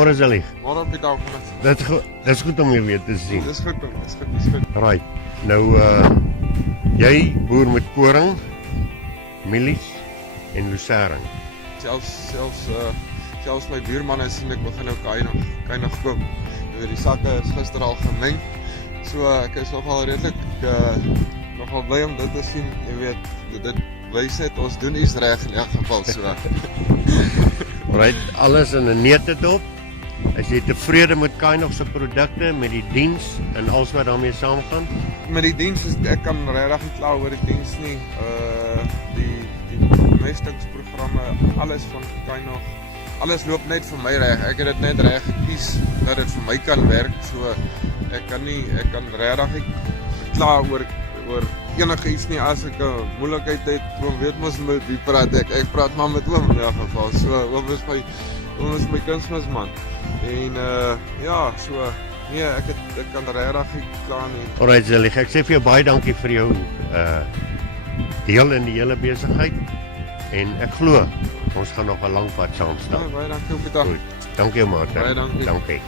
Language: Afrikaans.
Môre is Ellie. Môre op die dag, man. Dis goed om jou weer te sien. Dis goed, man. Dis goed. Right. Nou jy boer met koring, mielies en lucerne. Selfs my buurman het sien ek begin nou kainig koop. Nou die sakke is gister al gemeng. So ek is nogal redelik nogal bly om dit te sien. Jy weet, dit wys net ons doen iets reg in elk geval so. Right, alles in 'n neete dop. Is jy tevrede met Kainog se produkte, met die diens en alles wat daarmee saamgaan? Met die diens is ek kan regtig nie kla oor die diens nie. Die bemestingsprogramme, alles van Kainog, alles loop net vir my reg. Ek het dit net reg gekies dat dit vir my kan werk. So ek kan regtig nie kla oor enige iets nie. As ek 'n moeilikheid het, oom weet mos met wie praat ek. Ek praat maar met oom in elk geval. So oom is my kunsmisman. En ja, so nee, ek kan regtig nie kla nie. Alright, Zelig, ek sê vir jou baie dankie vir jou deel in die hele besigheid. En ek glo ons gaan nog 'n lang pad saam stap. Ja, baie dankie op die dag. Goed. Dankie, Martin. Baie dankie. Dankie.